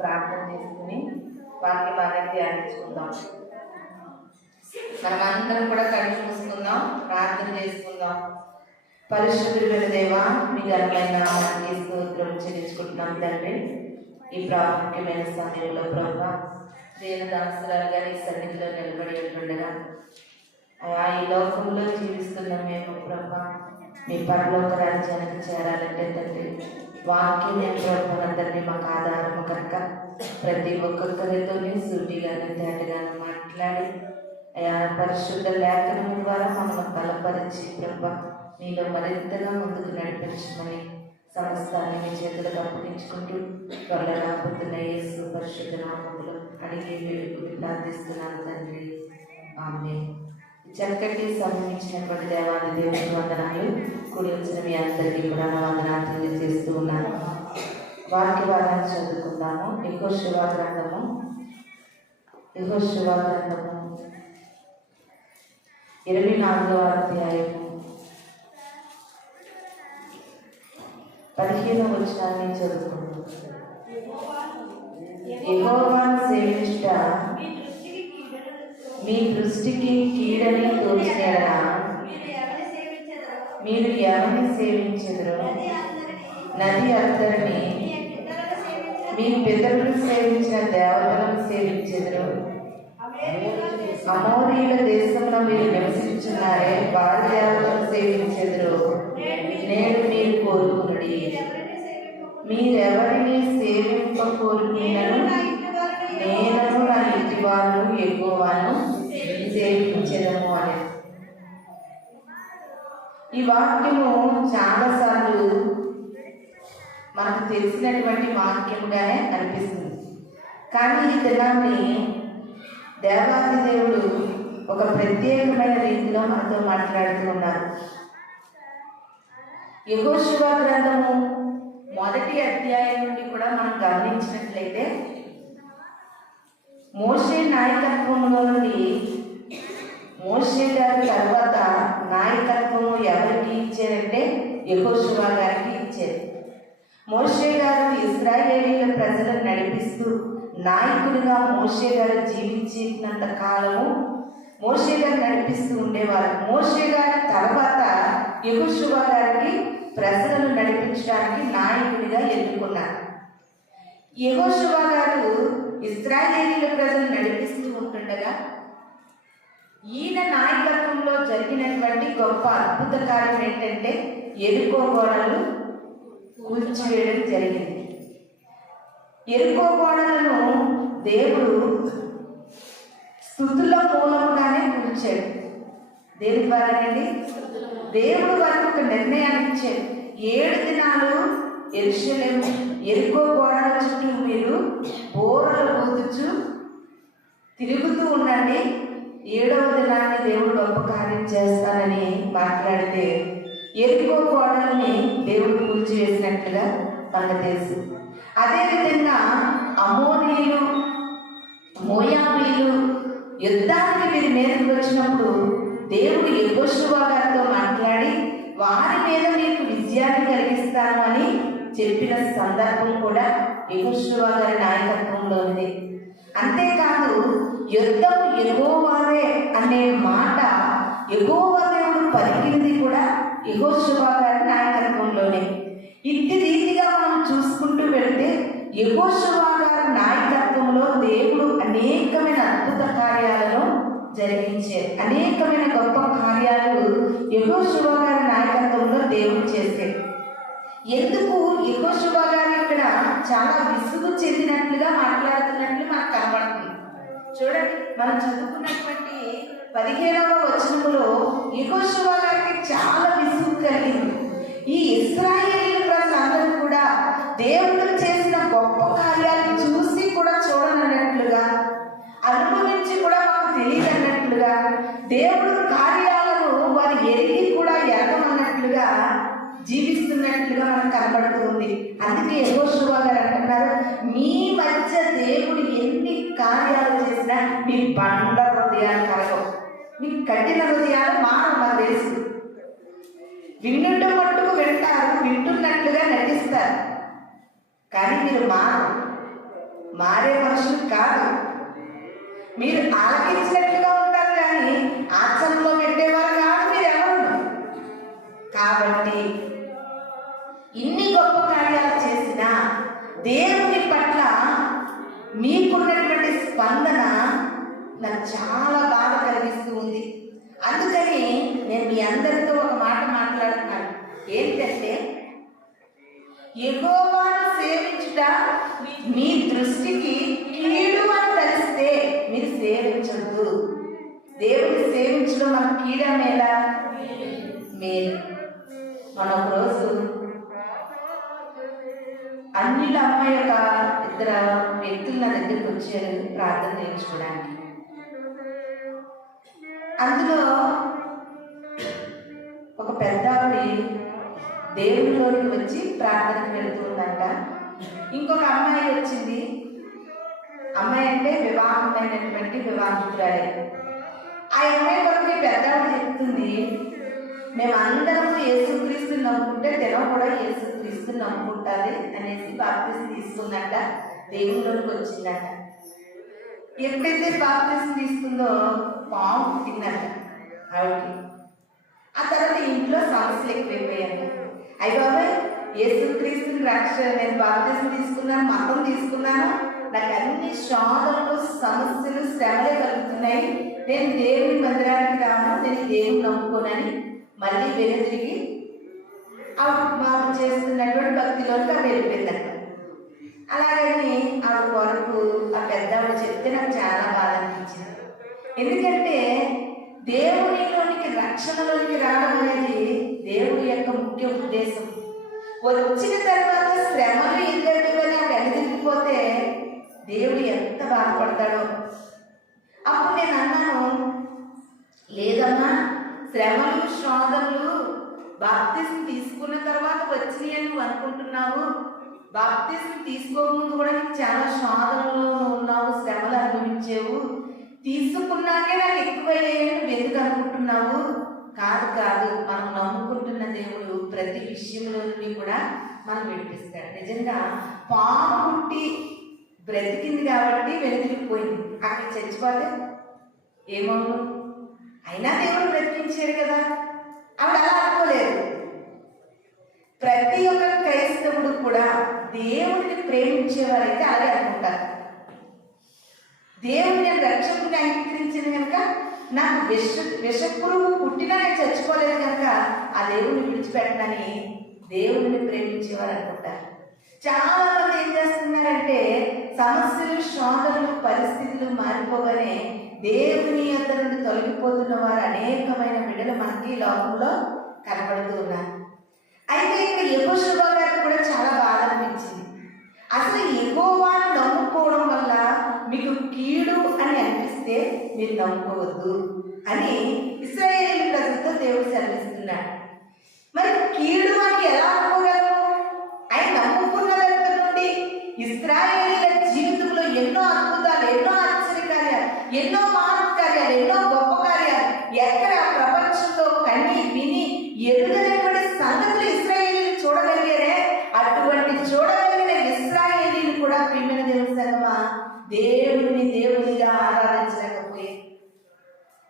ప్రార్థన చేసుకుని వాక్య భాగాన్ని ధ్యానించుకుందాం. మనమందరం కూడా కళ్ళు మూసుకుందాం, ప్రార్థన చేసుకుందాం. పరిశుద్ధుడైన దేవా, మీ ఘనమైన నామానికి స్తోత్రం చెల్లించుకుంటున్నాం తండ్రి. ఈ ప్రాముఖ్యమైన సమయంలో ప్రభా దేవదాసురాలుగా నీ సన్నిధిలో నిలబడి ఉంటుండగా ఈ లోకంలో జీవిస్తున్న మేము ప్రభా మీ పరలోక రాజ్యానికి చేరాలంటే తండ్రి వాక్యమే ప్రభునందరినీ మాకు ఆధారము కనుక ప్రతి ఒక్కొక్కరితోనే సూటిగానే తేటగానే మాట్లాడి పరిశుద్ధ లేఖనం ద్వారా మమ్మల్ని బలపరిచి ప్రభా మీలో మరింతగా ముందుకు నడిపించమని సమస్తాన్ని మీ చేతులకు అప్పగించుకుంటూ త్వరగా రాబోతున్న యేసు పరిశుద్ధ నామములో అడిగి వేడుకుని ప్రార్థిస్తున్నాను తండ్రి, ఆమేన్. చక్కటి సమయించినటువంటి దేవాది దేవుని వందనాలు. కూడి వచ్చిన మీ అందరికీ కూడా నా వందనాలు తెలియజేస్తూ ఉన్నాను. వాక్య భాగాన్ని చదువుకుందాము. యెహోషువ గ్రంథము 24వ అధ్యాయము 15వ వచనాన్ని చదువుకుందాం. యెహోవాను సేవించుట మీ దృష్టికి కీడని తోచినలా మీరు ఎవరిని సేవించెదరో నది అందరిని మీ పితరులు సేవించిన దేవతలను సేవించెదరు. అమోరీయుల దేశంలో మీరు నివసించున్నారే వారి దేవతలను సేవించెదరు. నేను మీరు కోరుకునుడి. మీరెవరిని సేవింప కోరుకున్నాను నేను నా ఇంటి వారు యెహోవాను సేవించెదము అని. ఈ వాక్యము చాలాసార్లు మనకు తెలిసినటువంటి వాక్యముగానే అనిపిస్తుంది. కానీ ఈ దినాన్ని దేవాది దేవుడు ఒక ప్రత్యేకమైన రీతిలో మనతో మాట్లాడుతూ ఉన్నారు. యెహోషువ గ్రంథము 1వ అధ్యాయం నుండి కూడా మనం గమనించినట్లయితే మోషే నాయకత్వంలో నుండి మోషే గారి తర్వాత నాయకత్వము ఎవరికి ఇచ్చారంటే యెహోషువ గారికి ఇచ్చారు. మోషే గారు ఇశ్రాయేలీయుల ప్రజలను నడిపిస్తూ నాయకుడిగా మోషే గారు జీవించినంత కాలము మోషే గారు నడిపిస్తూ ఉండేవారు. మోషే గారి తర్వాత యెహోషువ గారికి ప్రజలను నడిపించడానికి నాయకుడిగా ఎన్నుకున్నారు. యెహోషువ గారు ఇశ్రాయేలీయుల ప్రజలను నడిపిస్తూ ఉంటుండగా ఈయన నాయకత్వంలో జరిగినటువంటి గొప్ప అద్భుత కార్యం ఏంటంటే యెరికో గోడలు కూల్చివేయడం జరిగింది. యెరికో గోడలను దేవుడు స్తుతుల మూలముగానే కూల్చాడు. దేని ద్వారానండి? దేవుడు వారికి ఒక నిర్ణయాన్ని ఇచ్చాడు. 7 దినాలు యెరూషలేము యెరికో గోడల చుట్టూ మీరు బోరలు ఊదుచు తిరుగుతూ ఉండండి, 7వ దినాన్ని దేవుడు గొప్ప కార్యం చేస్తానని మాట్లాడితే యెరికో గోడల్ని దేవుడు కూల్చివేసినట్లుగా మనకు తెలుసు. అదేవిధంగా అమోరీయులు మోయాబీలు యుద్ధానికి వీరి మీదకి వచ్చినప్పుడు దేవుడు యెహోషువ గారితో మాట్లాడి వారి మీద మీకు విజయాన్ని కలిగిస్తాను అని చెప్పిన సందర్భం కూడా యెహోషువ గారి నాయకత్వంలో ఉంది. అంతేకాదు యుద్ధం యెహోవాదే అనే మాట యెహోవా దేవుడు పలికినది కూడా యెహోషువ గారి నాయకత్వంలోనే. ఇట్టి రీతిగా మనం చూసుకుంటూ వెళితే యెహోషువ గారి నాయకత్వంలో దేవుడు అనేకమైన అద్భుత కార్యాలను జరిగించారు. అనేకమైన గొప్ప కార్యాలు యెహోషువ గారి నాయకత్వంలో దేవుడు చేశారు. ఎందుకు యెహోషువ గారు ఇక్కడ చాలా విసుగు చెందినట్లుగా మాట్లాడుతున్నట్లు మనకు కనబడుతుంది. చూడండి, మనం చదువుకున్నటువంటి 15వ వచనములో యెహోషువ గారికి చాలా విసుగు కలిగింది. ఈ ఇశ్రాయేలీయుల ప్రజలందరూ కూడా దేవుడు చేసిన గొప్ప కార్యాలు చూసి కూడా చూడనన్నట్లుగా, అనుభవించి కూడా మాకు తెలియదన్నట్లుగా, దేవుడు కార్యాలను వారు ఎరిగి కూడా ఎరగమన్నట్లుగా జీవిస్తున్నట్లుగా మనకు కనబడుతుంది. అందుకే యెహోషువ గారు అంటున్నారు, మీ మధ్య దేవుడు ఎన్ని కార్యాలు చేసినా మీ బండ హృదయాలు కలగవు, మీ కఠిన హృదయాలు మానవ తెలుసు. వినుట మట్టుకు వింటారు, వింటున్నట్లుగా నటిస్తారు, కానీ మీరు మానవు. మారే మనుషులు కాదు. మీరు ఆలకించినట్లుగా ఉంటారు కానీ ఆచరణలో పెట్టేవారు కాదు మీరు ఎవరు. కాబట్టి ఇన్ని గొప్ప కార్యాలు చేసినా దేవుని పట్ల మీకున్నటువంటి స్పందన నాకు చాలా బాధ కలిగిస్తూ ఉంది. అందుకని నేను మీ అందరితో ఒక మాట మాట్లాడుతున్నాను. ఏంటంటే, యెహోవాను సేవించుట మీ దృష్టికి కీడు అని తెలిస్తే మీరు సేవించద్దు. దేవుని సేవించడం మన కీడ మేలా? మేలు. మన ఒక రోజు అన్నిల అమ్మాయి యొక్క ఇద్దరు వ్యక్తులు నా దగ్గరికి వచ్చారు ప్రార్థన చేయించుకోవడానికి. అందులో ఒక పెద్ద దేవుడిలోకి వచ్చి ప్రార్థనకు వెళుతుందంట. ఇంకొక అమ్మాయి వచ్చింది. అమ్మాయి అంటే వివాహమైనటువంటి వివాహితురాలే. ఆ అమ్మాయి కొరకు పెద్దవాడు చెప్తుంది, మేమందరం యేసుక్రీస్తు నమ్ముకుంటే తెనం కూడా యేసుక్రీస్తు నమ్ముకుంటుంది అనేసి బాప్తిసం తీసుకుందంట. దేవుళ్ళలోకి వచ్చిందంట. ఎప్పుడైతే బాప్తిసం తీసుకుందో పాము పుట్టిందంట ఆవిడకి. ఆ తర్వాత ఇంట్లో సమస్యలు ఎక్కువైపోయాయి. అయ్యో యేసుక్రీస్తుని నేను బాప్తిసం తీసుకున్నాను, మతం తీసుకున్నాను, నాకు అన్ని శోధనలు సమస్యలు శ్రమలే కలుగుతున్నాయి, నేను దేవుని మందిరానికి రాను, నేను దేవుని నమ్ముకోనని మళ్ళీ వెనుతిరిగి ఆవిడ చేస్తున్నటువంటి భక్తిలోకి ఆవిడ వెళ్ళిపోయిందంట. అలాగని ఆవిడ కొరకు ఆ పెద్దవాడు చెప్తే నాకు చాలా బాధ అనిపించింది. ఎందుకంటే దేవునిలోనికి రక్షణలోనికి రావడం అనేది దేవుని యొక్క ముఖ్య ఉద్దేశం. వచ్చిన తర్వాత శ్రమలు ఎదురని ఆవిడ ఎదురిపోతే దేవుడు ఎంత బాధపడతాడో. అప్పుడు నేను అన్నాను, లేదమ్మా, శ్రమలు శోధనలు బాప్తిసం తీసుకున్న తర్వాత వచ్చినాయి అని నువ్వు అనుకుంటున్నావు. బాప్తిసం తీసుకోకముందు కూడా నీకు చాలా శోధనలు ఉన్నావు, శ్రమలు అనుభవించావు. తీసుకున్నాకే నాకు ఎక్కువయ్యాయని నువ్వు ఎందుకు అనుకుంటున్నావు? కాదు కాదు, మనం నమ్ముకుంటున్న దేవుడు ప్రతి విషయంలో నుండి కూడా మనం విడిపిస్తాడు. నిజంగా పాము పుట్టి బ్రతికింది కాబట్టి వెనుదిరిగిపోయింది. అక్కడ చచ్చిపోతే ఏమవును? అయినా దేవుడు బ్రతికించాడు కదా. ఆవిడ అలా అనుకోలేదు. ప్రతి ఒక్క క్రైస్తవుడు కూడా దేవుడిని ప్రేమించేవారైతే అలాగే అనుకుంటారు. దేవుడిని నేను రక్షకుని అంగీకరించిన కనుక నాకు విషపురుగు పుట్టినా నేను చచ్చిపోలేదు కనుక ఆ దేవుడిని విడిచిపెట్టనని దేవుడిని ప్రేమించేవారు అనుకుంటారు. చాలా మంది ఏం చేస్తున్నారంటే సమస్యలు శోధనలు పరిస్థితులు మారిపోగానే దేవుని యొద్ద నుండి తొలగిపోతున్న వారు అనేకమైన బిడ్డలు మనకి లోకంలో కనబడుతూ ఉన్నారు. అయితే ఇక్కడ యెహోషువ గారికి కూడా చాలా బాధ అనిపించింది. అసలు యెహోవాను నమ్ముకోవడం వల్ల మీకు కీడు అని అనిపిస్తే మీరు నమ్ముకోవద్దు అని ఇశ్రాయేలు ప్రజలతో దేవుడు సెలవిస్తున్నాడు. మరి కీడు అని ఎలా అనుకోగలము? ఆయన నమ్ముకున్న దగ్గర నుండి ఇశ్రాయేలీల జీవితంలో ఎన్నో అద్భుతాలు, ఎన్నో ఆశ్చర్యకార్యాలు, ఎన్నో మహత్కార్యాలు, ఎన్నో గొప్ప కార్యాలు ఎక్కడ ప్రపంచంలో కన్ని విని ఎరుగనటువంటి సంగతులు ఇశ్రాయేలీలు చూడగలిగారే. అటువంటి చూడగలిగిన ఇశ్రాయేలీలు కూడా ప్రియమైన దేవుని సంగమా దేవుడిని దేవుడిగా ఆరాధించలేకపోయే.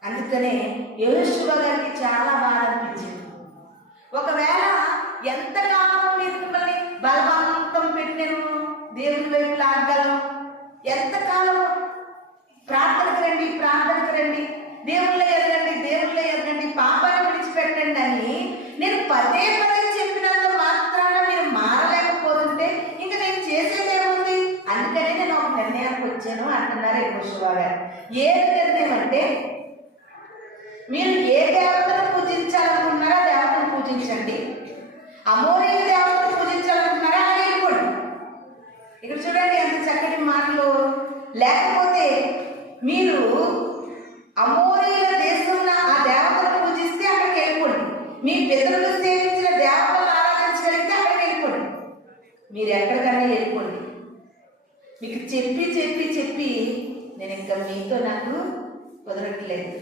అందుకనే యెహోషువ గారికి చాలా బాధ అనిపించింది. ఒకవేళ ఎంతకాలం మీరు మిమ్మల్ని బలవంతం పెట్టినను దేవుని వైపు లాగలం, ఎంతకాలం ప్రార్థనకు రండి, ప్రార్థనకు రండి, దేవుళ్ళ ఎదగండి, దేవుళ్ళ ఎదగండి, పాపాన్ని విడిచిపెట్టండి అని నేను పదే పదే చెప్పినంత మాత్రాన మీరు మారలేకపోతుంటే ఇంకా నేను చేసేదేముంది? అందుకనే నేను ఒక నిర్ణయానికి వచ్చాను అంటున్నారు యెహోషువ గారు. ఏ నిర్ణయం అంటే, మీరు ఏ దేవతను పూజించాలనుకుంటున్నారో దేవతను పూజించండి, అమోరీయ దేవతను పూజించాలనుకుంటున్నారా అని వెళ్ళిపోండి. ఇక్కడ చూడండి ఎంత చక్కటి మాటలు. లేకపోతే మీరు అమోరీయుల దేశంలో ఆ దేవతను పూజిస్తే అక్కడికి వెళ్ళిపోండి, మీ పితరులు సేవించిన దేవతలను ఆరాధించగలిగితే అక్కడికి వెళ్ళిపోండి, మీరు ఎక్కడికన్నా వెళ్ళిపోండి. మీకు చెప్పి చెప్పి చెప్పి నేను ఇంకా మీతో నాకు కుదరట్లేదు.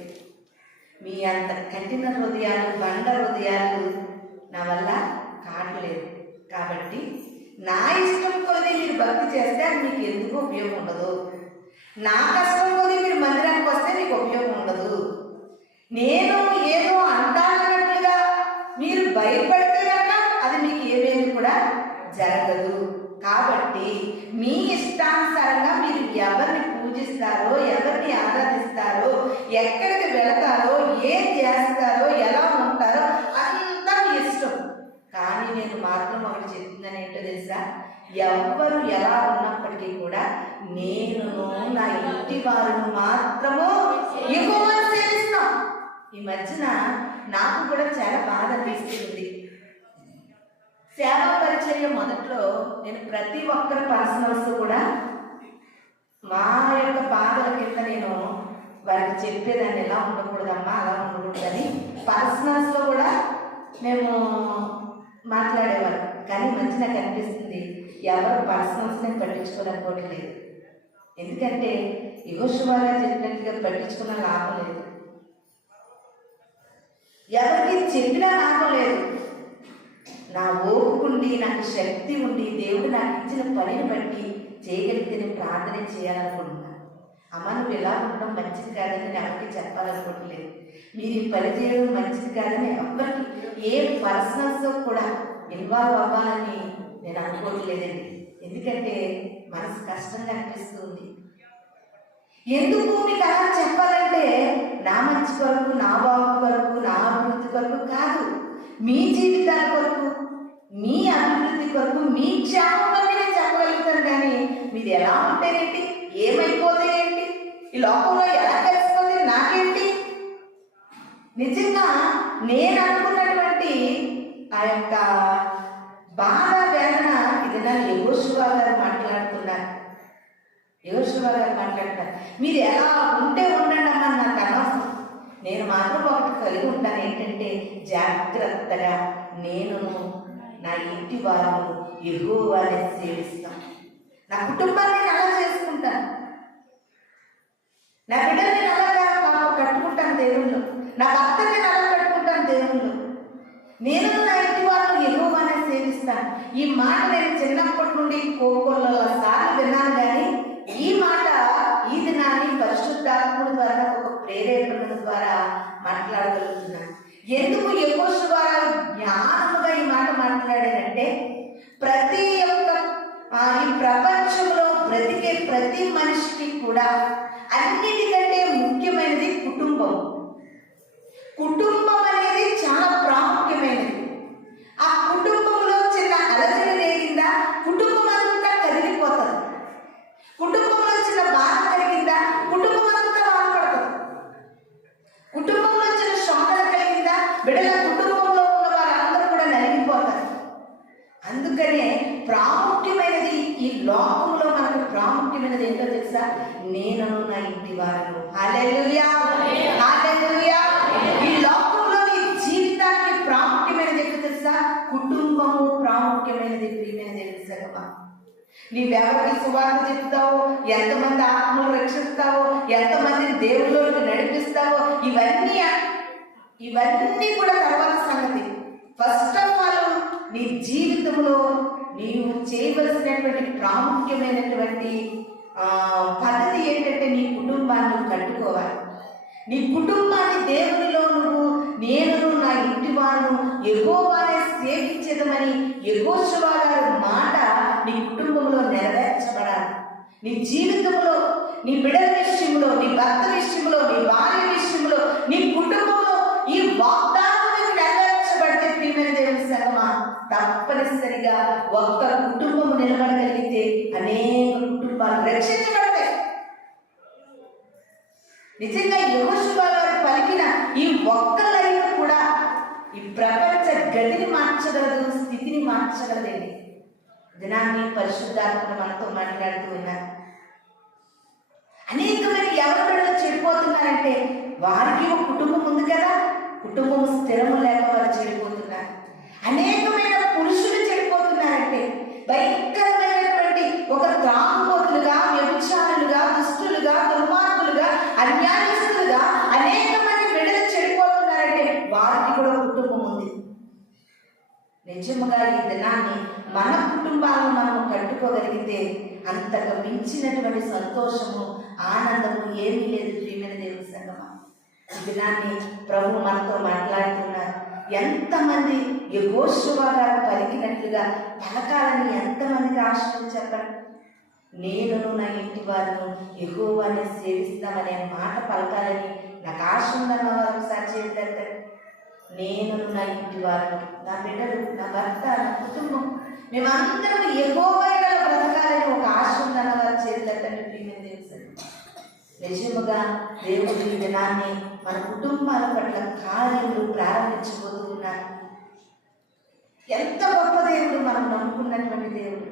మీ అంత కఠిన హృదయాలు, బండ హృదయాలు నా వల్ల కావట్లేదు. కాబట్టి నా ఇష్టం కొద్ది మీరు భక్తి చేస్తే అది మీకు ఎందుకు ఉపయోగం నా కష్టం కొద్ది మీరు మందిరానికి వస్తే మీకు ఉపయోగం ఉండదు. నేను ఏదో అంటానన్నట్లుగా మీరు భయపడితే కనుక అది మీకు ఏమేమి కూడా జరగదు. కాబట్టి మీ ఇష్టానుసారంగా మీరు ఎవరిని పూజిస్తారో, ఎవరిని ఆరాధిస్తారో, ఎక్కడికి వెళతారో, ఏం చేస్తారో, ఎలా ఉంటారో అంతా మీ ఇష్టం. కానీ నేను మాత్రం ఒకటి చెప్తున్నాను, ఏంటో తెలుసా? ఎవరు ఎలా ఉన్నప్పటికీ కూడా నేను నా ఇంటి వారిని మాత్రము యెహోవాను సేవిస్తాం. ఈ మధ్యన నాకు కూడా చాలా బాధ అనిపిస్తుంది. సేవా పరిచర్య మొదట్లో నేను ప్రతి ఒక్కరి పర్సనల్స్ కూడా మా యొక్క బాధల కింద నేను వారికి చెప్పేదాన్ని, ఎలా ఉండకూడదమ్మా, అలా ఉండకూడదని పర్సనల్స్లో కూడా మేము మాట్లాడేవారు. కానీ మంచి నాకు అనిపిస్తుంది, ఎవరు పర్సనల్స్ నేను పట్టించుకోవాలనుకోవట్లేదు. ఎందుకంటే యెహోషువ గారు చెప్పినట్టుగా పట్టించుకున్న లాభం లేదు, ఎవరికి చెప్పినా లాభం లేదు. నా ఓపుకుండి, నాకు శక్తి ఉండి, దేవుడు నాకు ఇచ్చిన పనిని బట్టి చేయగలిగితే నేను ప్రార్థన చేయాలనుకుంటున్నాను. అమ్మ నువ్వు ఎలా ఉండడం మంచిది కాదని నేను ఎవరికి చెప్పాలనుకోవట్లేదు. మీరు ఈ పని చేయడం మంచిది కాదని ఎవరికి ఏ పర్సనల్స్తో కూడా ఇన్వాల్వ్ అవ్వాలని నేను అనుకోవట్లేదండి. ఎందుకంటే మనసు కష్టంగా అనిపిస్తుంది. ఎందుకు మీకు అలా చెప్పాలంటే నా మంచి కొరకు, నా బాబు కొరకు, నా అభివృద్ధి కొరకు కాదు, మీ జీవితాల కొరకు, మీ అభివృద్ధి కొరకు, మీ క్షేమం కొరకు నేను చెప్పగలుగుతాను. కానీ మీరు ఎలా ఉంటారేంటి, ఏమైపోతే ఏంటి, ఈ లోకంలో ఎలా కలిసిపోతే నాకేంటి? నిజంగా నేను అనుకున్నటువంటి ఆ యొక్క బాధ, వేదన ఇది నా యెహోషువ గారు మాట్లాడుతున్నారు. యెహోషువ గారు మాట్లాడుతున్నారు, మీరు ఎలా ఉంటే ఉండండి అమ్మా, నాకు అనవసరం. నేను మాత్రం ఒకటి కలిగి ఉంటాను, ఏంటంటే జాగ్రత్తగా నేను నా ఇంటి వారు యెహోవాని సేవిస్తాను. నా కుటుంబాన్ని నేను అలా చేసుకుంటాను, నా బిడ్డని నేను అలా కట్టుకుంటాను దేవుళ్ళు, నా భర్తని నేను అలా కట్టుకుంటాను దేవుళ్ళు. నేను నా ఇంటి వారు యెహోవాని సేవిస్తాను. ఈ మాట నేను చిన్నప్పటి నుండి కోకొల్ల సార్లు విన్నాను. కానీ ఈ మాట ఈ దినాన్ని పరిశుద్ధాత్ముడి ద్వారా, ఒక ప్రేరేపణ ద్వారా మాట్లాడగలుగుతున్నాను. ఎందుకు యెహోషువ జ్ఞానముగా ఈ మాట మాట్లాడారంటే, ప్రతి ఒక్క ఈ ప్రపంచంలో బ్రతికే ప్రతి మనిషికి కూడా అన్నిటికంటే ముఖ్యమైనది కుటుంబం. కుటుంబం అనేది చాలా ప్రాముఖ్యమైనది. ఆ కుటుంబంలో చిన్న అలజడి రేగిందా కుటుంబం అంతా కదిలిపోతుంది. కుటుంబంలో చిన్న బాధ కలిగిందా కుటుంబం అంతా బాధపడుతుంది. కుటుంబంలో చిన్న శోధన కలిగిందా బిడ్డల కుటుంబంలో ఉన్న వారందరూ కూడా నలిగిపోతారు. అందుకనే ప్రాముఖ్యమైనది ఈ లోకంలో మనకు ప్రాముఖ్యమైనది ఏంటో తెలుసా? నేను నా ఇంటి వారు. హల్లెలూయా, హల్లెలూయా. ఈ లోకంలో నీ జీవితానికి ప్రాముఖ్యమైనది ఏంటో తెలుసా? కుటుంబము ప్రాముఖ్యమైనది. ప్రియమైనది తెలుసా? నీవెవరికి సువార్త చెప్తావో, ఎంతమంది ఆత్మలు రక్షిస్తావో, ఎంతమందిని దేవుళ్ళలోకి నడిపిస్తావో, ఇవన్నీ కూడా తర్వాత సంగతి. ఫస్ట్ ఆఫ్ ఆల్ నీ జీవితంలో నీవు చేయవలసినటువంటి ప్రాముఖ్యమైనటువంటి పద్ధతి ఏంటంటే నీ కుటుంబాన్ని కట్టుకోవాలి. నీ కుటుంబాన్ని దేవునిలో నేను నా ఇంటి వారు యెహోవానే సేవించదమని యెహోషువ గారి మాట నీ కుటుంబంలో నెరవేర్చబడాలి. నీ జీవితంలో, నీ బిడ్డల విషయంలో, నీ భర్త విషయంలో, నీ భార్య విషయంలో, నీ కుటుంబంలో ఈ వాగ్దానం నెరవేర్చబడితే ప్రియమైన దేవుని సంగమా, తప్పనిసరిగా ఒక్క కుటుంబం నిలబడగలిగితే అనేక కుటుంబాలు రక్షించబడతాయి. నిజంగా యెహోషువ గారు పలికిన ఈ ఒక్క లైన్ కూడా ఈ ప్రపంచ గతిని మార్చగలదు, స్థితిని మార్చగలదండి. దినాన్ని పరిశుద్ధాత్మ మనతో మాట్లాడుతూ ఉన్నారు. అనేకమైన ఎవరి బిడ్డలు చెడిపోతున్నారంటే వారికి ఒక కుటుంబం ఉంది కదా, కుటుంబం స్థిరము లేక వారు చెడిపోతున్నారు. అనేకమైన పురుషులు చెడిపోతున్నారంటే భయంకరమైనటువంటి ఒక త్రాగుబోతులుగా, వ్యభిచారులుగా, దుష్టులుగా, దుర్మార్గులుగా, అన్యాయస్తులుగా అనేక మంది బిడ్డలు చెడిపోతున్నారంటే వారికి కూడా కుటుంబం ఉంది. నిజముగా ఈ దినాన్ని మన కుటుంబాలను మనం కట్టుకోగలిగితే అంతకు మించినటువంటి సంతోషం సంతోషము, ఆనందము ఏమీ లేదు ప్రియమైన దేవుని సంగమా. ఈ దినాన్ని ప్రభు మనతో మాట్లాడుతున్నారు. ఎంతమంది యెహోషువ గారు పలికినట్లుగా పలకాలని ఎంతమందికి ఆశ ఉంది చెప్పండి. నేనును నా ఇంటి వారిను యెహోవాని సేవిస్తామనే మాట పలకాలని నాకు ఆశ ఉందన్న వారు ఒకసారి చేస్తారు. నేనును నా ఇంటి వారిను, నా బిడ్డలు, నా భర్త, నా కుటుంబం, మేమందరం యెహోవాలో బ్రతకాలని ఒక ఆశ ఉందన్న వారు చేతులెత్తండి ప్రియమైన దేవుని. నిజముగా దేవుడు ఈ దినాన్ని మన కుటుంబాల పట్ల కార్యములు ప్రారంభించబోతూ ఉన్నారు. ఎంత గొప్ప దేవుడు మనం నమ్ముకున్నటువంటి దేవుడు.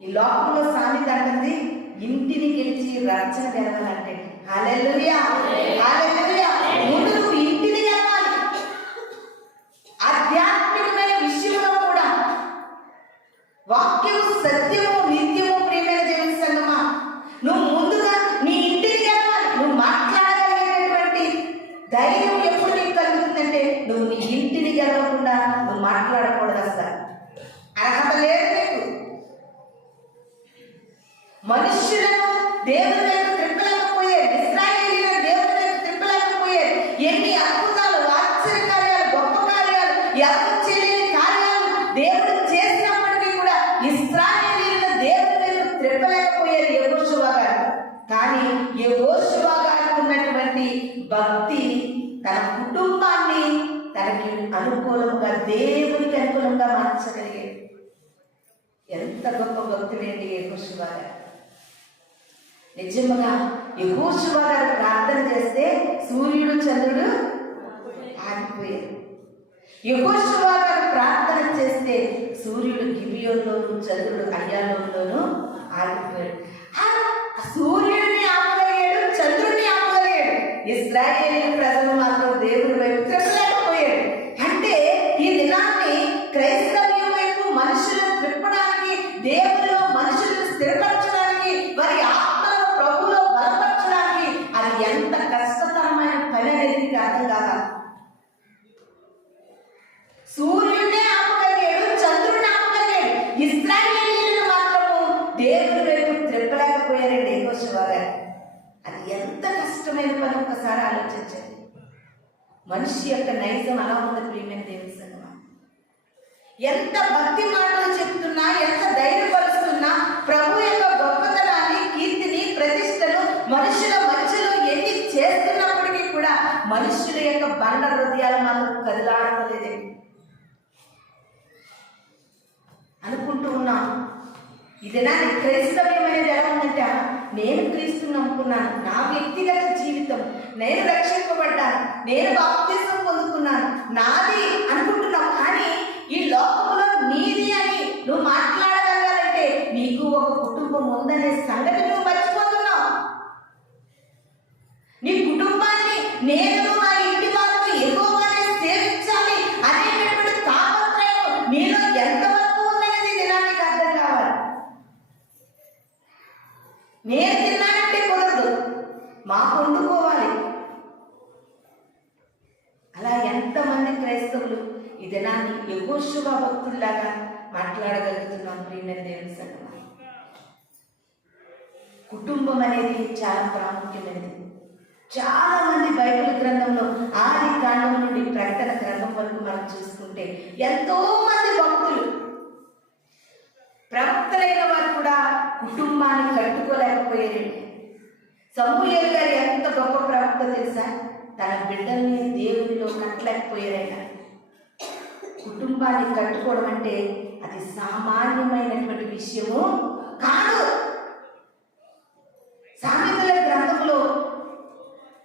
ఈ లోకంలో సామెత అంటుంది, ఇంటిని గెలిచి రక్షణ గెలవాలంటే హల్లెలూయా హల్లెలూయా. ముందు నువ్వు ఇంటిని గెలవాలి. ఆధ్యాత్మికమైన విషయంలో కూడా వాక్యము సత్యము నిత్యము ప్రియమైన దేవుని సంగమా. నువ్వు ముందుగా నీ ఇంటిని గెలవాలి. నువ్వు మాట్లాడగలిగేటటువంటి ధైర్యం ఎప్పుడు నీకు కలుగుతుందంటే నువ్వు నీ ఇంటిని గెలవకుండా నువ్వు మాట్లాడకూడదు. అసలు అర్హత లేదు నీకు. మనుష్యులను దేవుని వైపు త్రిప్పలేకపోయారు, ఇశ్రాయేలీయులను దేవుని వైపు త్రిప్పలేకపోయారు. ఎన్ని అద్భుతాలు, ఆశ్చర్యకార్యాలు, గొప్ప కార్యాలు, ఎవరు చేయలేని కార్యాలు దేవుడు చేసినప్పటికీ కూడా ఇశ్రాయేలీయులను దేవుని వైపు త్రిప్పలేకపోయారు యెహోషువ గారు. కానీ యెహోషువ గారికి ఉన్నటువంటి భక్తి తన కుటుంబాన్ని తనకి అనుకూలంగా, దేవునికి అనుకూలంగా మార్చగలిగాడు. ఎంత గొప్ప భక్తుడేంటి యెహోషువ గారు. నిజంగా యెహోషువ గారు ప్రార్థన చేస్తే సూర్యుడు చంద్రుడు ఆగిపోయారు. యెహోషువ గారు ప్రార్థన చేస్తే సూర్యుడు గిబియోనులోను చంద్రుడు అయ్యాలోను ఆగిపోయాడు. సూర్యుడిని ఆపగలిగాడు, చంద్రుడిని ఆపగలిగాడు. ఇశ్రాయేలు ప్రజలు మాత్రం దేవుని వైపు త్రిప్పలేకపోయాడు. అంటే ఈ దినాన్ని క్రైస్తవ్యం వైపు మనుషులను త్రిప్పడానికి, దేవునిలో మనుషులను స్థిరపరచడానికి, వారి ఆత్మలో ప్రభువులో బలపరచడానికి అది ఎంత కష్టతరమైన పని అనేది అర్థం కాదా. సూర్యుడినే ఆపగలిగాడు, చంద్రుడిని ఆపగలిగాడు. ఇశ్రాయేలీయులను మాత్రము దేవుని వైపు త్రిప్పలేకపోయారండి యెహోషువ గారు. అది ఎంత కష్టమైన పని ఒక్కసారి ఆలోచించండి. మనిషి యొక్క నైజం అలా ఉంది ప్రియమైన దేవుని సంగమా. ఎంత భక్తి మాటలు చెప్తున్నా, ఎంత ధైర్యపరుస్తున్నా, ప్రభు యొక్క గొప్పతనాన్ని, కీర్తిని, ప్రతిష్టను మనుషుల మధ్యలో ఎన్ని చేస్తున్నప్పటికీ కూడా మనుషుల యొక్క బండ హృదయాలు మాత్రం కదిలాడలేదే. అనుకుంటూ ఉన్నాం ఇది నా క్రైస్తవ్యం అనేది ఎలా ఉందంటే, నేను క్రీస్తుని నమ్ముకున్నాను, నా వ్యక్తిగత జీవితం, నేను రక్షింపబడ్డాను, నేను బాప్తిసం పొందుకున్నాను, నాది అనుకుంటున్నావు. కానీ ఈ లోకంలో నీది అని నువ్వు మాట్లాడగలగాలంటే నీకు ఒక కుటుంబం ఉందనే సంగతి నువ్వు మర్చిపోతున్నావు. నీ కుటుంబాన్ని నేను నా ఇంటి వారిని ఎక్కువగానే సేవించాలి అనేటటువంటి తాపత్రయం నీలో ఎంతవరకు ఉందనేది దినానికి అర్థం కావాలి. నేను తిన్నానంటే కుదరదు, మాకు వండుకోవాలి. అలా ఎంతమంది క్రైస్తవులు ఈ దినాన్ని యెహోషువ భక్తుల్లాగా మాట్లాడగలుగుతున్నాం ప్రియమైన దేవుని సంగమా. కుటుంబం అనేది చాలా ప్రాముఖ్యమైనది. చాలా మంది బైబిల్ గ్రంథంలో ఆది కాండం నుండి ప్రకటన గ్రంథం వరకు మనం చూసుకుంటే ఎంతో మంది భక్తులు, ప్రవక్తలైన వారు కూడా కుటుంబాన్ని కట్టుకోలేకపోయారండి. సమూయేలు గారు ఎంత గొప్ప ప్రవక్త తెలుసా, తన బిడ్డల్ని దేవునిలో కట్టలేకపోయారైనా. కుటుంబాన్ని కట్టుకోవడం అంటే అది సామాన్యమైనటువంటి విషయము కాదు. సామెతల గ్రంథంలో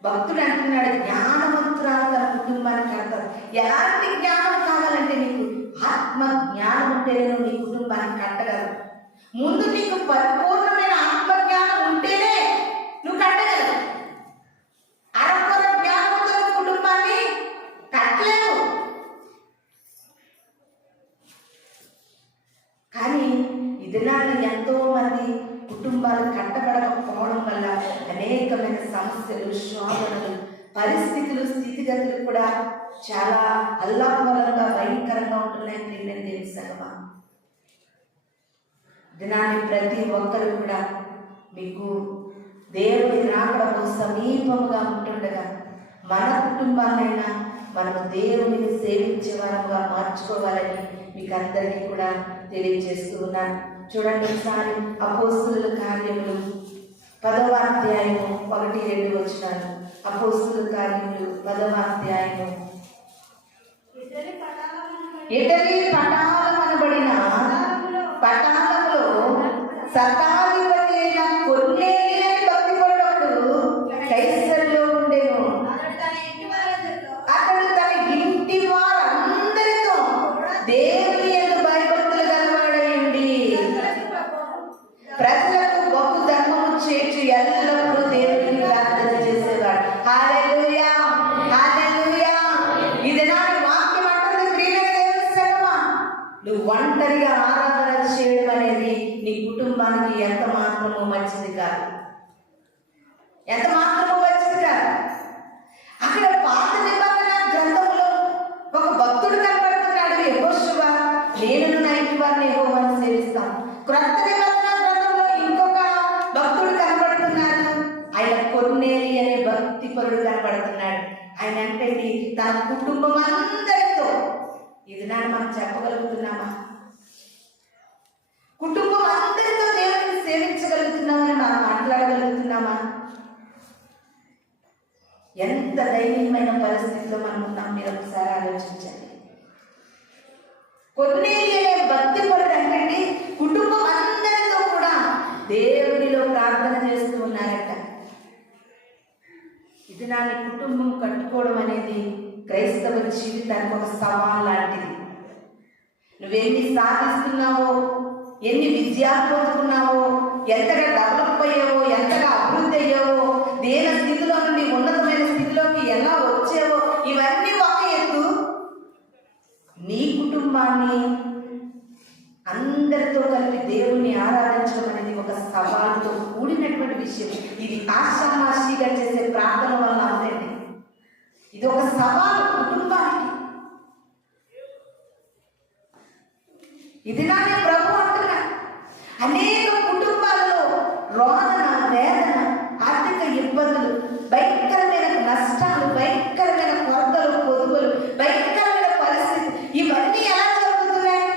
భక్తుడు అంటున్నాడు, జ్ఞానవంతురాలు తన కుటుంబాన్ని కడతారు. ఎలాంటి జ్ఞానం కావాలంటే నీకు ఆత్మ జ్ఞానం ఉంటేనే నువ్వు నీ కుటుంబాన్ని కట్టగలవు. ముందు నీకు పరిపూర్ణమైన ఆత్మజ్ఞానం ఉంటేనే నువ్వు కట్టగలవు. అరకొర జ్ఞానంతో కుటుంబాన్ని కట్టలేవు. కానీ ఈ దినాన్ని ఎంతో మంది కుటుంబాలు కట్టబడకపోవడం వల్ల అనేకమైన సమస్యలు, శోధనలు, పరిస్థితులు, స్థితిగతులు కూడా చాలా అల్లాహలంగా భయంకరంగా ఉంటున్నాయి ప్రియమైన దేవుని సంగమా. దినాన్ని ప్రతి ఒక్కరు కూడా మీకు దేవుని రాకడకు సమీపంగా ఉంటుండగా మన కుటుంబాన్నైనా మనము దేవుని సేవించే వారంగా మార్చుకోవాలని మీకు అందరికీ కూడా తెలియజేస్తూ ఉన్నాను. చూడండి ఒకసారి అపోస్తుల కార్యములు 10వ అధ్యాయము 1-2 వచనాలు. అపోస్తుల కార్యములు 10వ అధ్యాయము. ఇటలీ పటాలమనబడిన పటాలలో శతాధిపతి అయిన కొర్నేలి అనే భక్తిపరుడు కైసరులో ఉండెను. అతడు తన ఇంటి వారందరితో దేవుని యందు భయభక్తులు గలవాడైండి ప్రజలకు బహు ధర్మము చేర్చి ఎల్లప్పుడూ దేవుని ప్రార్థన చేసేవాడు. హల్లెలూయా, హల్లెలూయా. ఇది నా వాక్యం అంటుంది. ప్రియమైన దేవుని సంగమా, నువ్వు ఒంటరిగా ఆరాధన చేయడం అనేది నీ కుటుంబానికి ఎంత మాత్రమూ మంచిది కాదు, ఎంత మాత్రమూ మంచిది కాదు. అక్కడ పాత నిబంధన గ్రంథంలో ఒక భక్తుడు కనబడుతున్నాడు, యెహోషువ. నేను నా ఇంటి వారిని యెహోవాను సేవిస్తాం. క్రొత్త నిబంధన గ్రంథంలో ఇంకొక భక్తుడు కనబడుతున్నాడు, ఆయన కొర్నేలి అనే భక్తిపరుడు కనబడుతున్నాడు. ఆయన అంటే తన కుటుంబం అందరితో. ఇది నాడు మనం చెప్పగలుగుతున్నామా? కుటుంబం అందరితో దేవుని సేవించగలుగుతున్నామని మనం మాట్లాడగలుగుతున్నామా? ఎంత దైన్యమైన పరిస్థితిలో మనం ఉన్నాం మీరు ఒకసారి ఆలోచించండి. కొర్నేలి అనే భక్తిపరుడు అంటే కుటుంబం అందరితో కూడా దేవునిలో ప్రార్థన చేస్తూ ఉన్నారట. ఇది నా కుటుంబం కట్టుకోవడం అనేది క్రైస్తవ జీవితానికి ఒక సవాల్ లాంటిది. నువ్వెన్ని సాధిస్తున్నావో, ఎన్ని విజయాలు పొందుకున్నావో, ఎంతగా డెవలప్ అయ్యావో, ఎంతగా అభివృద్ధి అయ్యావో, దేని స్థితిలో నుండి ఉన్నతమైన స్థితిలోకి ఎలా వచ్చావో, ఇవన్నీ ఒక ఎత్తు. నీ కుటుంబాన్ని అందరితో కలిపి దేవుణ్ణి ఆరాధించడం అనేది ఒక సవాలుతో కూడినటువంటి విషయం. ఇది ఆషామాషిగా చేసే ప్రార్థన వల్ల అవునండి. ఇది ఒక సవాలు కుటుంబానికి. ఇది నానే ప్రభు అంటున్నా. అనేక కుటుంబాలలో రోదన, వేదన, ఆర్థిక ఇబ్బందులు, భయంకరమైన నష్టాలు, భయంకరమైన కొరతలు, పొదుపులు, భయంకరమైన పరిస్థితి, ఇవన్నీ ఎలా జరుగుతున్నాయి?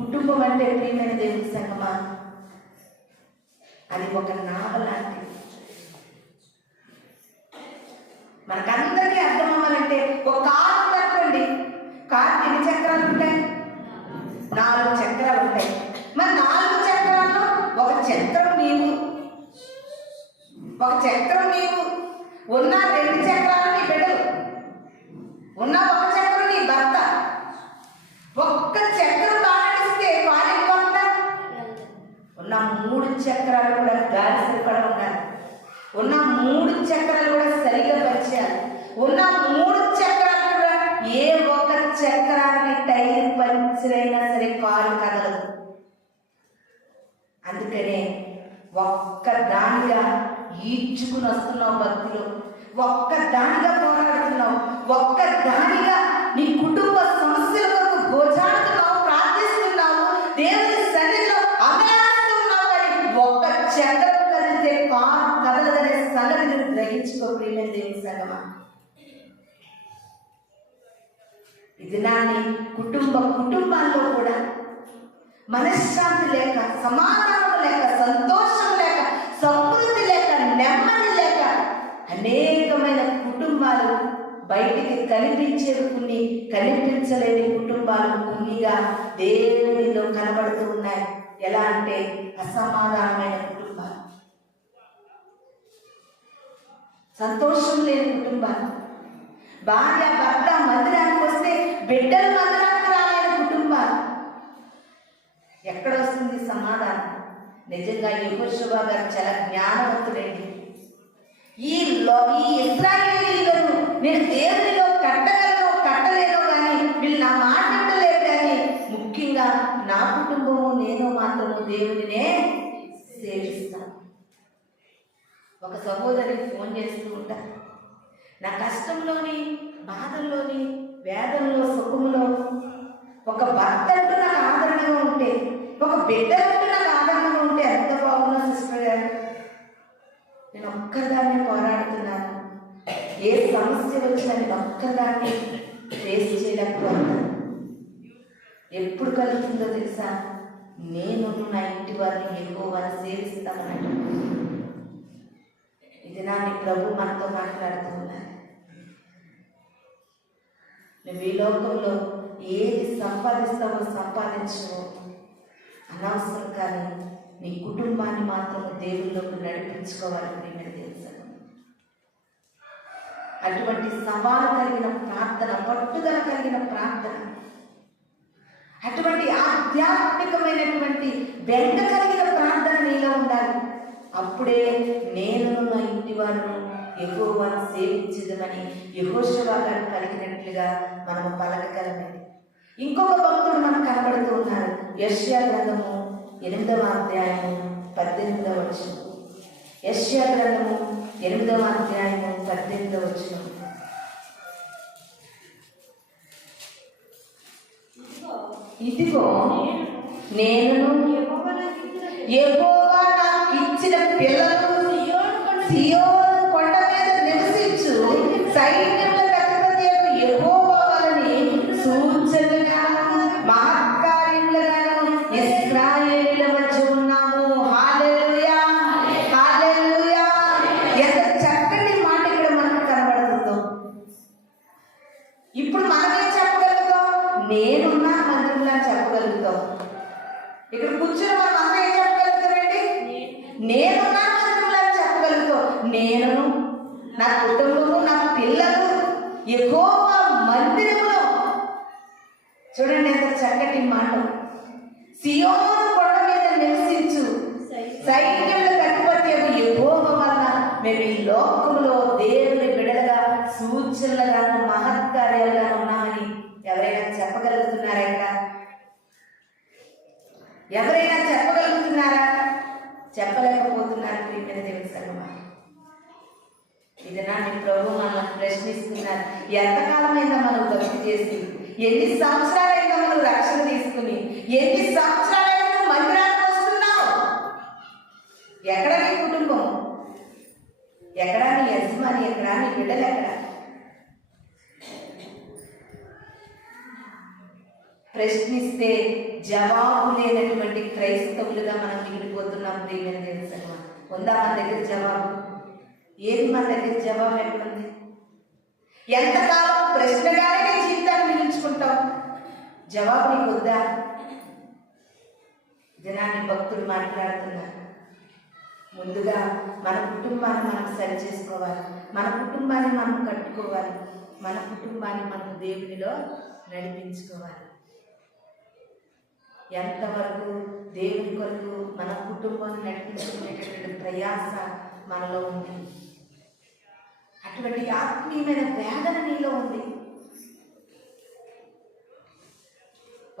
కుటుంబం అంటే ప్రియమైన దేవుని సంగమా, అది ఒక నావ లాంటిది. మనకందరికీ అర్థం అవ్వాలంటే ఒక కారు తప్పండి. కారు ఎన్ని చక్రాలు ఉంటాయి? 4 చక్రాలు ఉంటాయి. మరి 4 చక్రాల్లో ఒక చక్రం నీవు, ఒక చక్రం నీవు, ఉన్న 2 చక్రాలు నీ బిడ్డలు, ఉన్న ఒక చక్రం నీ భర్త. ఒక్క చక్రం బాగా పాలిపోతా, ఉన్న 3 చక్రాలు కూడా గాలి సరిపడ ఉండాలి. ఉన్న 3 చక్రాలు కూడా సరిగా పరిచేయాలి. ఉన్న 3 చక్రాలు కూడా ఏ ఒక్క చక్రానికి టైర్ పంచర్ అయినా సరే కారు కదలదు. అందుకనే ఒక్క దానిగా ఈడ్చుకుని వస్తున్నావు భక్తులు, ఒక్క దానిగా పోరాడుతున్నావు, ఒక్క దానిగా నీ కుటుంబ సమస్యల కొరకు భోజాడుతున్నావు, ప్రార్థిస్తున్నావు, దేవుని సన్నిధిలో అమలాడుతున్నావు. అని ఒక్క చక్రం కదిలితే కారు కదలదనే సంగతిని గ్రహించుకో ప్రియమైన దేవుని సంగమా. ఇది నాని కుటుంబాల్లో కూడా మనశ్శాంతి లేక, సమాధానం లేక, సంతోషం లేక, సమృద్ధి లేక, నెమ్మది లేక అనేకమైన కుటుంబాలు, బయటికి కనిపించేవి కొన్ని, కనిపించలేని కుటుంబాలు కొన్నిగా దేవునిలో కనబడుతూ ఉన్నాయి. ఎలా అంటే అసమాధానమైన కుటుంబాలు, సంతోషం లేని కుటుంబాలు, భార్య భర్త మందిరానికి వస్తే బిడ్డలు మందిరానికి రాలేని కుటుంబాలు. ఎక్కడ వస్తుంది సమాధానం? నిజంగా యెహోషువ గారు చాలా జ్ఞానవంతుడండి. ఈ ఇశ్రాయేలీయులను నేను దేవునిలో కట్టగలను కట్టలేను కానీ వీళ్ళు నా మాట వింటలేరు. కానీ ముఖ్యంగా నా కుటుంబము నేను మాత్రము దేవునినే సేవిస్తాను. ఒక సహోదరికి ఫోన్ చేస్తూ ఉంటాను. నా కష్టంలోని, బాధల్లోని, వేదనలో, సుఖంలో ఒక భర్త అంటూ నాకు ఆదరణగా ఉంటే, ఒక బిడ్డ అంటూ నాకు ఆదరణగా ఉంటే ఎంత బాగున్నా సిస్టర్ గారు. నేను ఒక్కదాన్ని పోరాడుతున్నాను. ఏ సమస్య వచ్చినా నేను ఒక్కదాన్ని ఫేస్ చేయలేకపోతున్నాను. ఎప్పుడు కలుగుతుందో తెలుసా? నేను నా ఇంటి వారిని యెహోవాను సేవిస్తామని. ఇది నాని ప్రభు మనతో మాట్లాడుతూ ఉన్నారు. నువ్వు ఈ లోకంలో ఏది సంపాదిస్తావో సంపాదించవో అనవసరం, కానీ నీ కుటుంబాన్ని మాత్రం దేవుళ్ళలోకి నడిపించుకోవాలని నేను తెలుసు. అటువంటి సవాలు కలిగిన ప్రార్థన, పట్టుదల కలిగిన ప్రార్థన, అటువంటి ఆధ్యాత్మికమైనటువంటి బెంగ కలిగిన ప్రార్థన నీలో ఉండాలి. అప్పుడే నేను నా ఇంటి వారిని యెహోవాను సేవించదమని యెహోషువ గారు కలిగినట్లుగా మనము పలకగలమే. ఇంకొక భక్తుడు మనకు కనబడుతూ ఉన్నారు. యెషయా గ్రంథము 8వ అధ్యాయము 18వ వచనం. యెషయా గ్రంథము 8వ అధ్యాయము 18వ వచనం. ఇదిగో నేను యెహోవా నాకు ఇచ్చిన పిల్లలు సియోను కొండ మీద నివసించు సైన్యముల అధిపతి యెహోవా వలన సూచనలుగా మహత్కార్యములుగాను ఇశ్రాయేలీయుల మధ్య ఉన్నాము. హల్లెలూయా, హల్లెలూయా. ఎంత చక్కటి మాట ఇక్కడ మనకు కనబడుతుందో. ఇప్పుడు మనమేం చెప్పగలుగుతాం? నేనున్నా మందిరంలో చెప్పగలుగుతాం. ఇక్కడ కూర్చొని మనం అంతా ఏం చెప్పగలుగుతామండి? నేనున్నా మందిరంలో చెప్పగలుగుతాం. నేను, నా కుటుంబము, నా పిల్లలు యెహోవా మందిరములో. చూడండి ఎంత చక్కటి మాట. సియోను కొండ మీద నివసించు సైన్యములకు అధిపతి యెహోవా వలన మేము ఈ లోకములో దేవుని బిడ్డలుగా సూచనలుగా మహత్కార్యాలుగా ఉన్నామని ఎవరైనా చెప్పగలుగుతున్నారా? ఇక్కడ ఎవరైనా చెప్పగలుగుతున్నారా? చెప్పలేకపోతున్నారు. ప్రియమైన దేవుని సంగమా, ఇది నాటి ప్రభు మనల్ని ప్రశ్నిస్తున్నారు. ఎంతకాలమైందా మనం భక్తి చేసి, ఎన్ని సంవత్సరాలైందా మనం రక్షణ తీసుకుని, ఎన్ని సంవత్సరాలైనా నువ్వు మందిరానికి వస్తున్నావు? ఎక్కడ నీ కుటుంబం? ఎక్కడా నీ యజమాని? ఎక్కడా నీ బిడ్డలు? ఎక్కడ? ప్రశ్నిస్తే జవాబు లేనటువంటి క్రైస్తవులుగా మనం మిగిలిపోతున్నాం. ప్రియమైన దేవుని సంగమా, ఉందా మన దగ్గర జవాబు? ఏది మన దగ్గర జవాబు ఎక్కడుంది? ఎంతకాలం ప్రశ్నగానే నీ జీవితాన్ని మిగిల్చుకుంటావు? జవాబు నీకు వద్దా? దినాన్ని భక్తులు మాట్లాడుతున్నారు. ముందుగా మన కుటుంబాన్ని మనం సరి చేసుకోవాలి, మన కుటుంబాన్ని మనం కట్టుకోవాలి, మన కుటుంబాన్ని మనం దేవునిలో నడిపించుకోవాలి. ఎంతవరకు దేవుని కొరకు మన కుటుంబాన్ని నడిపించుకునేటటువంటి ప్రయాస మనలో ఉంది. అటువంటి ఆత్మీయమైన వేదన నీలో ఉంది.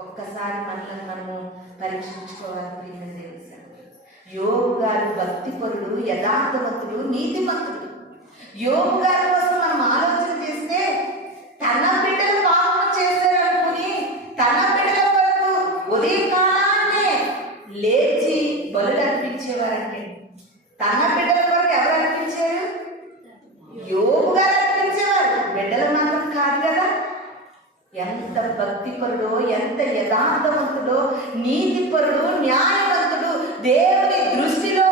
ఒక్కసారి మనల్ని మనము పరీక్షించుకోవాలి. ప్రియమైన దేవుని సంగమా, యోబు గారు భక్తిపరుడు, యథార్థవంతుడు, నీతిమంతుడు. యోబు గారి కోసం మనం ఆలోచన చేస్తే తన బిడ్డలు పాపం చేశారనుకుని తన బిడ్డల వరకు ఉదయకాలాన్నే లేచి బలులు అర్పించేవారంటే, తన బిడ్డల వరకు ఎవరు అర్పించారు? యోబు గారు అర్పించేవారు, బిడ్డలు మాత్రం కాదు కదా. ఎంత భక్తిపరుడో, ఎంత యథార్థవంతుడో, నీతిపరుడు, న్యాయవంతుడు, దేవుని దృష్టిలో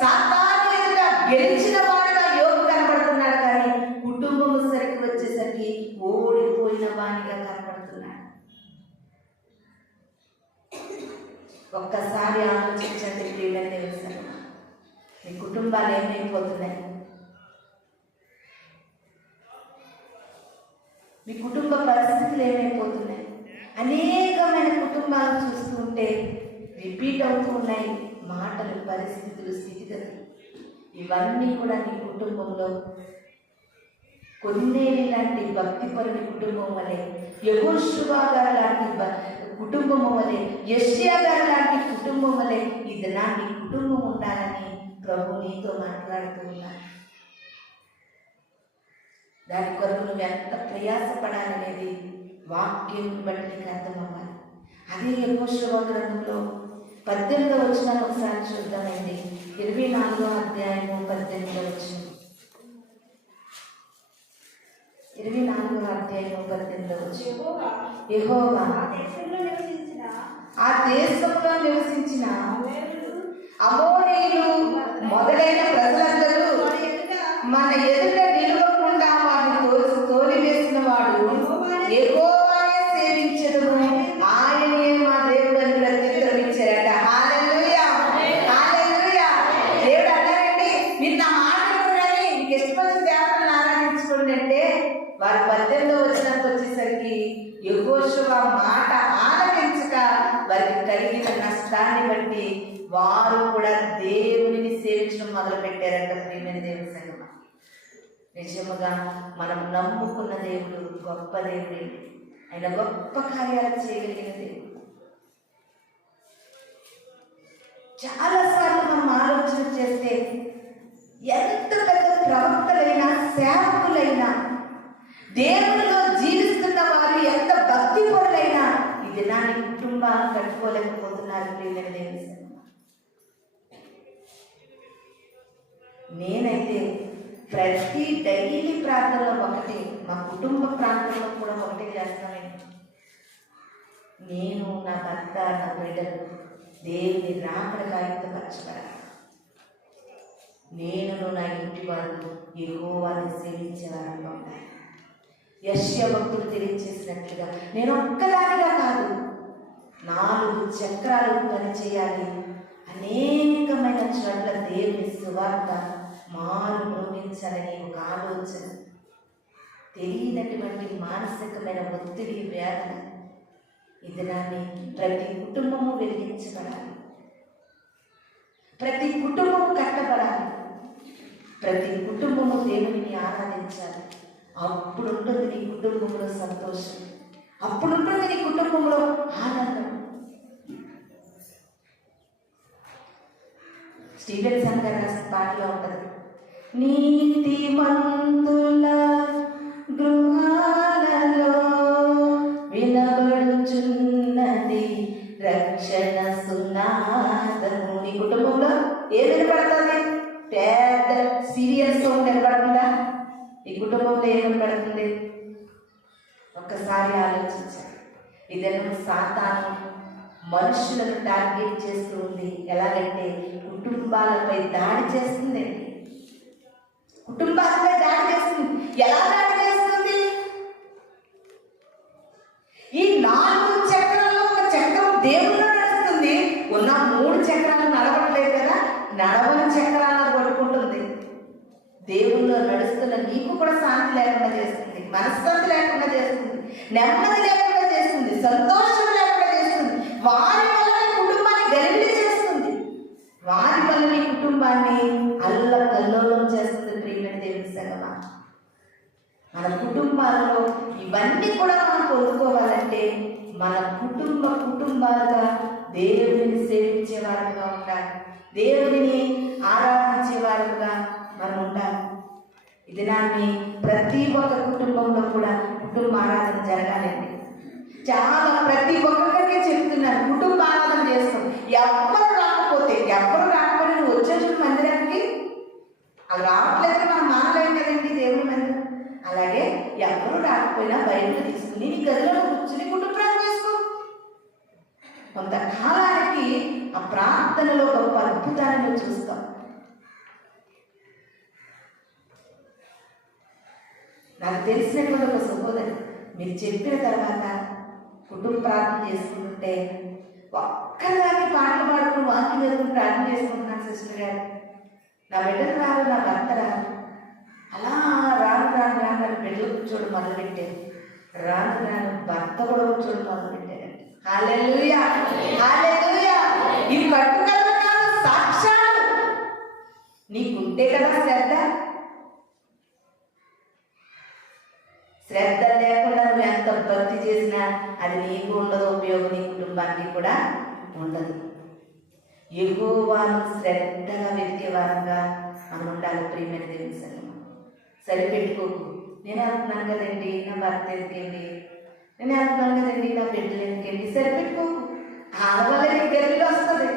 సాతాను ఎదుట గెలిచిన వాడుగా యోబు కనబడుతున్నాడు. కానీ కుటుంబం సరికి వచ్చేసరికి ఓడిపోయిన వానిగా కనబడుతున్నాడు. ఒక్కసారి ఆలోచించండి ప్రియమైన దేవుని సంగమా, మీ కుటుంబాలు ఏమైపోతున్నాయి? మీ కుటుంబ పరిస్థితులు ఏమైపోతున్నాయి? అనేకమైన కుటుంబాలు చూస్తూ ఉంటే రిపీట్ అవుతూ ఉన్నాయి మాటలు, పరిస్థితులు, స్థితిగతులు. ఇవన్నీ కూడా నీ కుటుంబంలో కొన్నేళ్ళ లాంటి భక్తిపరుని కుటుంబం వలె, యెహోషువ గారు లాంటి కుటుంబం వలె, యెషయా గారు లాంటి కుటుంబం వలె ఈ దినాన్ని కుటుంబం ఉండాలని ప్రభు నీతో మాట్లాడుతూ ఉన్నారు. దాని కొరకు నువ్వు ఎంత ప్రయాసపడాలనేది వాక్యం బట్టి నీకు అర్థం అవ్వాలి. అదే యెహోషువ గ్రంథంలో 18వ వచనాన్ని ఒకసారి చూద్దామండి. 24వ అధ్యాయము 18వ వచనం. 24వ అధ్యాయము 18వ వచనం. యెహోవా ఆ దేశంలో నివసించిన అమోరీయులు మొదలైన ప్రజలందరూ మన ఎదుట నిలవకుండా వారిని తోలివేసిన వాడు యెహోవానే సేవించెదము, ఆయనే మా దేవుడు అని ప్రత్యుత్తరం ఇచ్చారట. హల్లెలూయా, హల్లెలూయా. దేవుడు అన్నారండి, మీరు నా మాట వినరని మీకు ఇష్టమైన దేవతలను ఆరాధించుకోండి అంటే వారు 18వ వచనానికి వచ్చేసరికి యెహోషువ మాట ఆలకించక వారికి కలిగిన నష్టాన్ని బట్టి వారు కూడా దేవునిని సేవించడం మొదలు పెట్టారంట. ప్రియమైన దేవుని సంగమా, నిజముగా మనం నమ్ముకున్న దేవుడు గొప్ప దేవుడు. ఆయన గొప్ప కార్యాలు చేయగలిగిన దేవుడు. చాలాసార్లు మనం ఆలోచన చేస్తే ఎంత పెద్ద ప్రవక్తలైనా సేవకులైనా దేవునిలో జీవిస్తున్న వారు ఎంత భక్తి పరులైనా ఈ దినాన్ని కుటుంబాలను కట్టుకోలేకపోతున్నారు. ప్రియమైన దేవుని సంగమా, నేనైతే ప్రతి డైలీ ప్రార్థనలో ఒకటి, మా కుటుంబ ప్రార్థనలో కూడా ఒకటే చేస్తానండి. నేను, నా భర్త, నా బిడ్డలు దేవుని రాకడకు ఆయుక్తపరచబడాలి. నేను నా ఇంటి వారు యెహోవాను సేవించేవారుగా ఉండాలి. యెషయా భక్తుడు తెలియజేసినట్లుగా నేను ఒక్కదానిగా కాదు, 4 చక్రాలు పనిచేయాలి. అనేకమైన చోట్ల దేవుని సువార్త మారు మ్రోగించాలని ఒక ఆలోచన, తెలియనటువంటి మానసికమైన ఒత్తిడి, వేదన ఈ దినాన్ని ప్రతి కుటుంబము వెలిగించబడాలి, ప్రతి కుటుంబము కట్టబడాలి, ప్రతి కుటుంబము దేవుని ఆరాధించాలి. అప్పుడు ఉంటుంది నీ కుటుంబంలో సంతోషం, అప్పుడు ఉంటుంది నీ కుటుంబంలో ఆనందం. స్టీవెన్సన్ గారు రాసిన పాటలో ఉంటుంది, నీతిమంతుల గృహాలలో వినబడుచున్నది రక్షణ సునాదము. నీ కుటుంబంలో ఏం వినపడుతుంది? పెద్ద సీరియస్ సౌండ్ వినపడుతుందా? ఈ కుటుంబంలో ఏం వినపడుతుంది? ఒక్కసారి ఆలోచించాలి. ఇదను సాతాను మనుషులను టార్గెట్ చేస్తూ ఉంది. ఎలాగంటే కుటుంబాలపై దాడి చేస్తుంది. కుటుంబాలపై దాడి చేస్తుంది. ఎలా దాడి చేస్తుంది? ఈ 4 చక్రాల్లో ఒక చక్రం దేవుల్లో నడుస్తుంది, ఉన్న 3 చక్రాలు నడవట్లేదు కదా, నడవని చక్రాలను కొట్టుకుంటుంది. దేవుల్లో నడుస్తున్న నీకు కూడా శాంతి లేకుండా చేస్తుంది, మనశ్శాంతి లేకుండా చేస్తుంది, నెమ్మది లేకుండా చేస్తుంది, సంతోషం లేకుండా చేస్తుంది. వారి వల్ల కుటుంబాన్ని గలిబిలి చేస్తుంది, వారి వల్ల నీ కుటుంబాన్ని అల్లకల్లోలం చేస్తుంది. ప్రియమైన దేవుని సంగమా, మన కుటుంబాలలో ఇవన్నీ కూడా మనం పొందుకోవాలంటే మన కుటుంబాలుగా దేవుడిని సేవించే వారుగా ఉండాలి, దేవుడిని ఆరాధించే వారుగా మనం ఉండాలి. ఈ దినాన్ని ప్రతి ఒక్క కుటుంబంలో కూడా కుటుంబ ఆరాధన జరగాలండి. చాలా ప్రతి ఒక్కరికి చెప్తున్నాను, కుటుంబ ఆరాధన చేస్తాం. ఎవరు రాకపోతే నువ్వు వచ్చేసి మందిరానికి అవి రావట్లేదు, మనం మానలేం కదండి దేవుని మందిరం. అలాగే ఎవరు రాకపోయినా బయటకు తీసుకుని నీ గదిలో కూర్చుని కుటుంబ ప్రార్థన చేసుకో. కొంతకాలానికి ఆ ప్రార్థనలో గొప్ప అద్భుతాన్ని నువ్వు చూస్తావు. నాకు తెలిసినటువంటి ఒక సహోదరి, మీరు చెప్పిన తర్వాత కుటుంబ ప్రార్థన చేసుకుంటుంటే ఒక్కదాన్ని పాటలు పాడుకుని వాక్యం చదువుకుని ప్రార్థన చేసుకుంటున్నాను సిస్టర్ గారు. నా బిడ్డలు రారు, నా భర్త రారు. అలా రాను బిడ్డలు కూర్చోవడం మొదలుపెట్టారు. రాను భర్త కూడా కూర్చోవడం మొదలుపెట్టారండి. హల్లెలూయా, హల్లెలూయా. ఇవి కట్టుకల కాదు, సాక్ష్యాలు. నీకుంటే కదా శ్రద్ధ లేకుండా నువ్వు ఎంత భక్తి చేసినా అది నీకు ఉండదు, ఉపయోగం నీ కుటుంబానికి కూడా ఉండదు. యెహోవాను శ్రద్ధగా వెతికే వారంగా మనం ఉండాలి. ప్రియమైన దేవుని సంగమా, సరిపెట్టుకోకు. నేను అంటున్నాను కదండి, నా భర్త ఎందుకండి, నేను అంటున్నాను కదండి, నా బిడ్డలు ఎందుకండి సరిపెట్టుకోకు. ఆడవల్ల నీకు గర్భిలు వస్తుంది,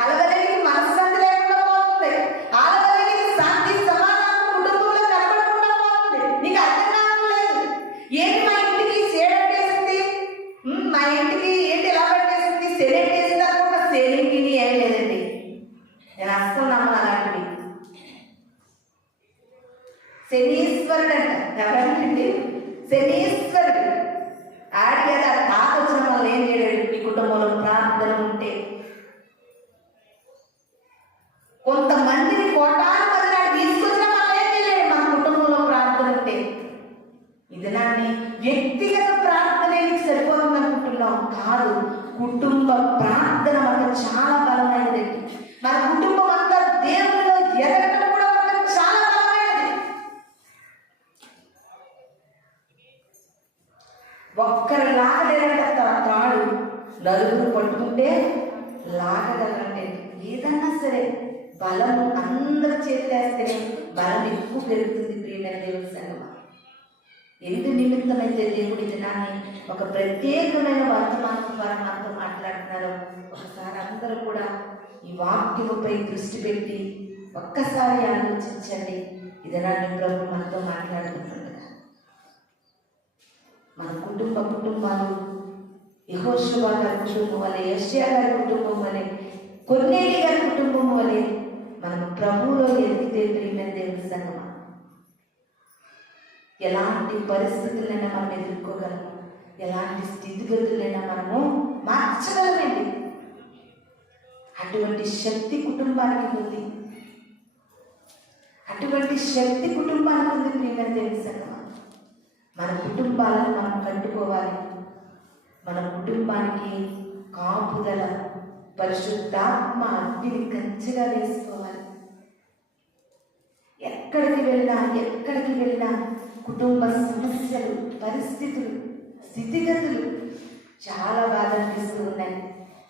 ఆడవల్ల నీకు మనశ్శాంతి లేకుండా పోతుంది, ఆడవల్ల నీకు శాంతి సమాధానం కుటుంబంలో కనబడకుండా పోతుంది. నీకు అర్థం కావడం లేదు. ఏంటి మా ఇంటికి సేడట్టేసింది, మా ఇంటికి ఏంటి ఎలా పట్టేసింది, సెలెట్టేసింది అనుకుంటా. సేలింగ్ ఏం లేదండి. నేను అస్సలు నమ్మను అలాంటివి. శనీశ్వరుడు అంట. ఎవరండి? శనీశ్వరుడు. ఆడి కదా తాత వచ్చిన వాళ్ళు ఏం చేయలేడు. మీ కుటుంబంలో ప్రార్థన ఉంటే కొంతమందిని కోటాను మంది తీసుకొచ్చిన వాళ్ళు ఏం చేయలేడు. మన కుటుంబంలో ప్రార్థన ఉంటే ఇది నాన్ని వ్యక్తిగత ప్రార్థన నీకు సరిపోతుంది అనుకుంటున్నాం కాదు. కుటుంబ ప్రార్థన మనకు చాలా బలమైనది. మన కుటుంబం అంతా దేవునిలో ఎదగడం కూడా మనకు చాలా బలమైనది. ఒక్కరు లాగలేరంటే తన తాడు నలుగురు పట్టుకుంటే లాగగలంటే ఏదన్నా సరే బలం అందరి చేతులేస్తేనే బలం ఎక్కువ పెరుగుతుంది. ప్రియమైన దేవుని సంగమా, ఎందు నిమిత్తమైతే దేవుడి దినాన్ని ఒక ప్రత్యేకమైన వర్తమానం ద్వారా మనతో మాట్లాడుతున్నారు. ఒకసారి అందరూ కూడా ఈ వాక్యముపై దృష్టి పెట్టి ఒక్కసారి ఆలోచించండి. ఈ దినాన్ని ప్రభు మనతో మాట్లాడుతుండగా మన కుటుంబాలు యెహోషువ గారి కుటుంబం వలె, యెషయా గారి కుటుంబం వలె, కొర్నేలి గారి కుటుంబం వలె మనం ప్రభువులో ఎదిగితే ప్రియమైన దేవుని సంగమా, ఎలాంటి పరిస్థితులైనా మనం ఎదుర్కోగలము, ఎలాంటి స్థితిగతులైనా మనము మార్చగలమండి. అటువంటి శక్తి కుటుంబానికి ఉంది. అటువంటి శక్తి కుటుంబానికి ఉంది. ప్రియమైన దేవుని సంగమా, మన కుటుంబాలను మనం కట్టుకోవాలి. మన కుటుంబానికి కాపుదల పరిశుద్ధాత్మ అగ్నిని కంచెగా వేసుకోవాలి. ఎక్కడికి వెళ్ళినా కుటుంబ సమస్యలు, పరిస్థితులు, స్థితిగతులు చాలా బాధ అనిపిస్తూ ఉన్నాయి.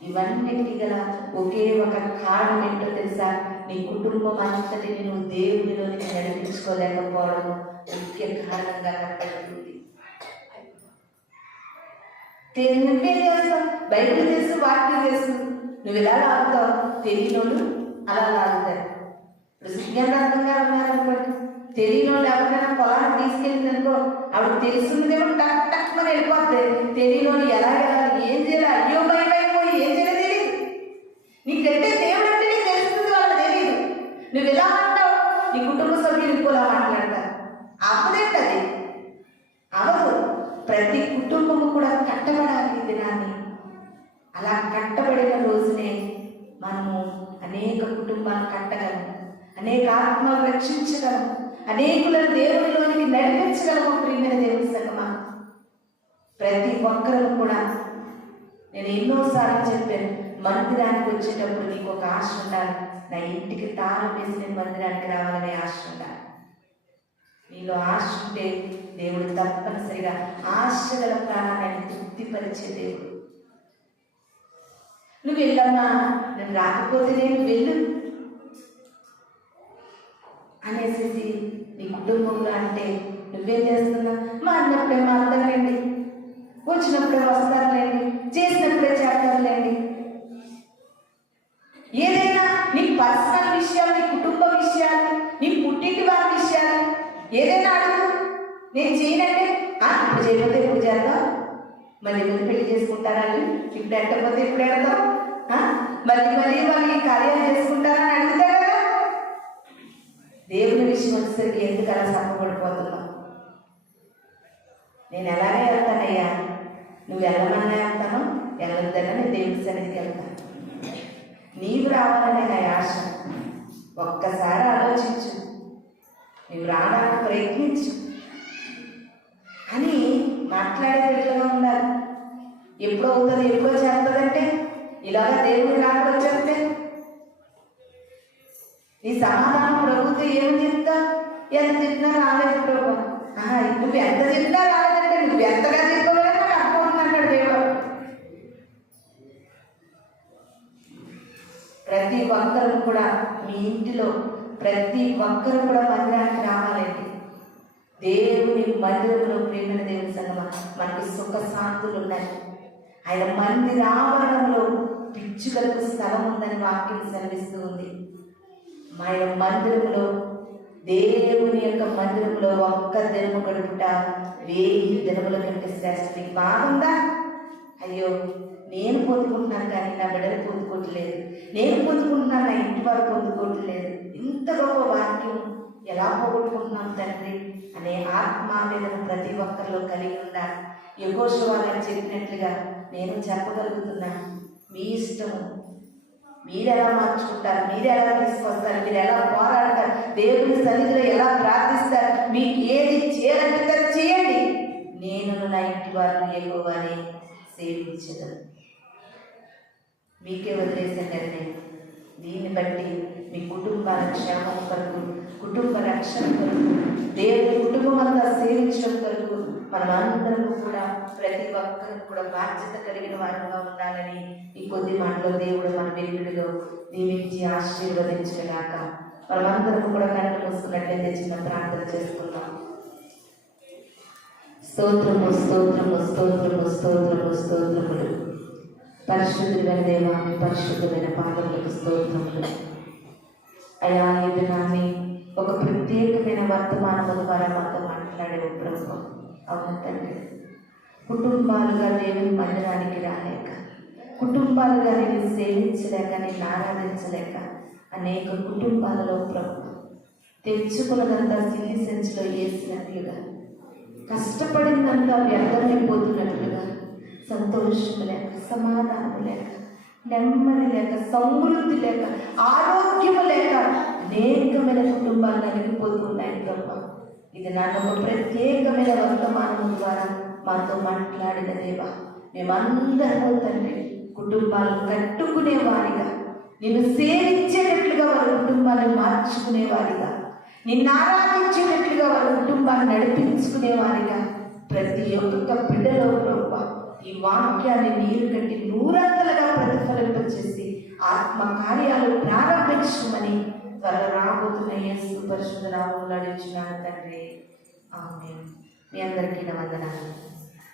ఇవన్నిటికీ గల ఒకే ఒక కారణం ఏంటో తెలుసా? నీ కుటుంబం అంతటిని నువ్వు దేవునిలోనికి నడిపించుకోలేకపోవడం ముఖ్య కారణంగా కనపడుతుంది. నువ్వేం చేస్తావు? బైబిల్ తెలుసు, వాక్యం తెలుసు, నువ్వు ఇలా లాగుతావు. తెలియనోళ్ళు అలా లాగుతారు. ఇప్పుడు సుజ్ఞానార్థం గారు ఉన్నారనుకోండి, తెలియనోళ్ళు ఎవరికైనా పొలాన్ని తీసుకెళ్ళిందనుకో, ఆవిడ తెలుసుందేమో టక్ టక్ అని వెళ్ళిపోతుంది. తెలియనోళ్ళు ఎలా వెళ్ళాలి, ఏం చేయాలి, అయ్యో భయం అయిపోయి ఏం చేయాలో తెలియదు. నీకంటే దేవుడు అంటే నీకు తెలుస్తుంది, వాళ్ళకి తెలియదు. నువ్వు ఎలా అంటావు, నీ కుటుంబ సభ్యులు ఇంకోలా మాట్లాడతారు. అవ్వదేంటది, అవదు. ప్రతి కుటుంబము కూడా కట్టబడాలి దినాన్ని. అలా కట్టబడిన రోజునే మనము అనేక కుటుంబాలు కట్టగలము, అనేక ఆత్మలు రక్షించగలము, అనేకులను దేవునిలోనికి నడిపించగలము. ప్రియమైన దేవుని సంగమా, ప్రతి ఒక్కరూ కూడా, నేను ఎన్నోసార్లు చెప్పాను, మందిరానికి వచ్చేటప్పుడు నీకు ఒక ఆశ ఉండాలి. నా ఇంటికి తాళం వేసి నేను మందిరానికి రావాలనే ఆశ ఉండాలి. నీలో ఆశ ఉంటే దేవుడు తప్పనిసరిగా ఆశ గల ప్రాణాన్ని తృప్తిపరిచే దేవుడు. నువ్వు వెళ్ళమ్మా, నేను రాకపోతే నేను వెళ్ళు అనేసి నీ కుటుంబంలో అంటే నువ్వేం చేస్తున్నావు? మా అన్నప్పుడే మా అందరులేండి, వచ్చినప్పుడే వస్తారులేండి, చేసినప్పుడే చేస్తారులేండి. ఏదైనా నీ పర్సనల్ విషయాలు, నీ కుటుంబ విషయాలు, నీ పుట్టింటి వారి విషయాలు ఏదైనా అడుగు. నేను చేయనంటే ఇప్పుడు చేయకపోతే ఎప్పుడు చేద్దాం, మళ్ళీ మళ్ళీ పెళ్లి చేసుకుంటారా, ఇప్పుడు ఎట్టకపోతే ఎప్పుడు ఎడతాం, మళ్ళీ వాళ్ళు ఈ కార్యాలు చేసుకుంటారా అని అడుగుతా కదా. దేవుని విషయం వచ్చేసరికి ఎందుకు అలా సప్పబడిపోతున్నావు? నేను ఎలాగే వెళ్తానయ్యా, నువ్వు వెళ్ళమన్నా వెళ్తాను, వెళ్ళొద్దన్నా నేను దేవుని సన్నిధికి వెళ్తాను. నీవు రావాలనే నా ఆశ. ఒక్కసారి ఆలోచించు, నువ్వు రావడానికి ప్రయత్నించు అని మాట్లాడే బిడ్డగా ఉండాలి. ఎప్పుడో అవుతుంది, ఎప్పుడో చేస్తుందంటే ఇలాగా దేవుడు రాకుండా వచ్చేస్తే నీ సమాధానం ప్రభుత్వం ఏమని చెప్తా? ఎంత చెప్పినా రాలేదు ప్రభు. నువ్వు ఎంత చెప్పినా రాలేదంటే నువ్వు ఎంతగా చెప్పగలరా నాకు అర్థమవుతుందంటాడు దేవుడు. ప్రతి ఒక్కరు కూడా మీ ఇంటిలో ప్రతి ఒక్కరు కూడా మందిరానికి రావాలండి. దేవుని మందిరంలో ప్రేమ దేవుని సంగమా మనకు సుఖ శాంతులు ఉన్నాయి. ఆయన మందిర ఆవరణంలో పిచ్చుకలకు స్థలం ఉందని వాక్యం సెలవిస్తూ ఉంది. ఆయన మందిరంలో, దేవుని యొక్క మందిరంలో ఒక్క దినము గడుపుట 1000 దినముల కంటే శ్రేష్ఠం. బాగుందా? అయ్యో, నేను పొందుకుంటున్నాను కానీ నా బిడ్డలు పొందుకోవట్లేదు, నేను పొందుకుంటున్నాను నా ఇంటి వారు పొందుకోవట్లేదు. ఇంత గొప్ప వాక్యం ఎలా పోగొట్టుకుంటున్నాం తండ్రి అనే ఆత్మావేదన ప్రతి ఒక్కరిలో కలిగి ఉండాలి. యెహోషువ గారు చెప్పినట్లుగా నేను చెప్పగలుగుతున్నాను. మీ ఇష్టము, మీరు ఎలా మార్చుకుంటారు, మీరు ఎలా తీసుకొస్తారు, మీరు ఎలా పోరాడతారు, దేవుని సన్నిధిలో ఎలా ప్రార్థిస్తారు, మీకు ఏది చేయాలంటే చేయండి, నేను నా ఇంటి వారిని యెహోవాని సేవించగలను. మీకే వదిలేసండి. నేను దీన్ని బట్టి మీ కుటుంబాల క్షేమం కొరకు, కుటుంబ రక్షణ కొరకు, దేవుని కుటుంబం అంతా సేవించడం కొరకు మనం అందరం కూడా ప్రతి ఒక్కరు కూడా బాధ్యత కలిగిన వారుగా ఉండాలని ఈ కొద్ది మాటలో దేవుడు మన వెలుగుడిలో దీవించి ఆశీర్వదించగాక. మనమందరం కూడా కళ్ళు మూసుకున్నట్లయితే చిన్న ప్రార్థన చేసుకుందాం. స్తోత్రము స్తోత్రము స్తోత్రము స్తోత్రము స్తోత్రములు. పరిశుద్ధులైన దేవా, మీ పరిశుద్ధమైన పాదములకు స్తోత్రములు. అయా, ఇది నాని ఒక ప్రత్యేకమైన వర్తమానము ద్వారా మాతో మాట్లాడే ప్రభు. అవును తండ్రి, కుటుంబాలుగా దేవుని మందిరానికి రాలేక, కుటుంబాలుగా నేను సేవించలేక, నేను ఆరాధించలేక అనేక కుటుంబాలలో ప్రభు తెచ్చుకున్నదంతా సిల్లి సంచిలో వేసినట్లుగా, కష్టపడిందంతా వ్యర్థమైపోతున్నట్లుగా, సంతోషం లేక, సమాధానం లేక, నెమ్మది లేక, సమృద్ధి లేక, ఆరోగ్యము లేక అనేకమైన కుటుంబాలు నలిగిపోతున్నాయి ప్రభు. ఇది నాకు ఒక ప్రత్యేకమైన వర్తమానం ద్వారా మాతో మాట్లాడిన దేవా, మేమందరూ తండ్రి కుటుంబాలను కట్టుకునే వారిగా, నిన్ను సేవించేటట్లుగా వారి కుటుంబాన్ని మార్చుకునే వారిగా, నిన్ను ఆరాధించేటట్లుగా వారి కుటుంబాన్ని నడిపించుకునే వారిగా ప్రతి ఒక్క బిడ్డలో ప్రభు ఈ వాక్యాన్ని నీరు కట్టి 100 ప్రతిఫలింపచేసి ఆత్మ కార్యాలు ప్రారంభించమని త్వరలో రాబోతున్న యేసు పరిశుద్ధ నామములో అడుగుచున్నాను తండ్రి. ఆమేన్. మీ అందరికీ నా వందనాలు.